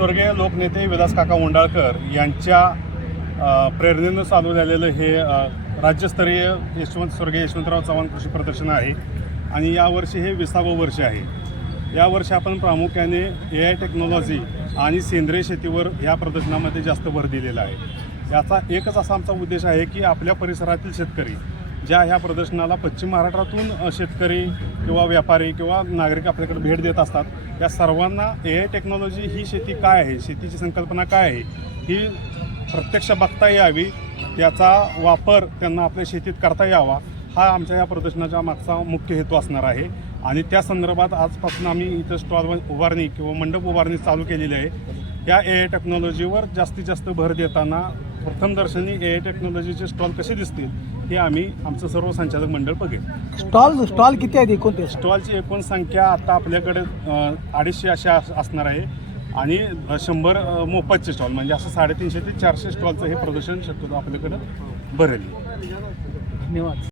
स्वर्गीय लोकनेते विलास काका उंडाळकर यांच्या प्रेरणेनं चालू झालेलं हे राज्यस्तरीय स्वर्गीय यशवंतराव चव्हाण कृषी प्रदर्शन आहे आणि यावर्षी हे 20वे वर्ष आहे। यावर्षी आपण प्रामुख्याने AI टेक्नॉलॉजी आणि सेंद्रिय शेतीवर या प्रदर्शनामध्ये जास्त भर दिलेला आहे। याचा एकच असा आमचा उद्देश आहे की आपल्या परिसरातील शेतकरी ज्या ह्या प्रदर्शनाला पश्चिम महाराष्ट्रातून शेतकरी किंवा व्यापारी किंवा नागरिक आपल्याकडे भेट देत असतात, त्या सर्वांना AI टेक्नॉलॉजी ही शेती काय आहे, शेतीची संकल्पना काय आहे ही प्रत्यक्ष बघता यावी, त्याचा वापर त्यांना आपल्या शेतीत करता यावा, हा आमच्या या प्रदर्शनाच्या मागचा मुख्य हेतू असणार आहे। आणि त्या संदर्भात आजपासून आम्ही इथं स्टॉल उभारणी किंवा मंडप उभारणी चालू केलेली आहे। या AI टेक्नॉलॉजीवर जास्तीत जास्त भर देताना प्रथमदर्शनी AI टेक्नॉलॉजीचे स्टॉल कसे दिसतील हे आम्ही आमचं सर्व संचालक मंडळ बघेल। स्टॉल किती आहेत एकूण? ते स्टॉलची एकूण संख्या आता आपल्याकडे 250 अशा असणार आहे आणि 100 मोफतचे स्टॉल, म्हणजे असं 350 ते 400 स्टॉलचं हे प्रदर्शन शक्यतो आपल्याकडं भरेल। धन्यवाद।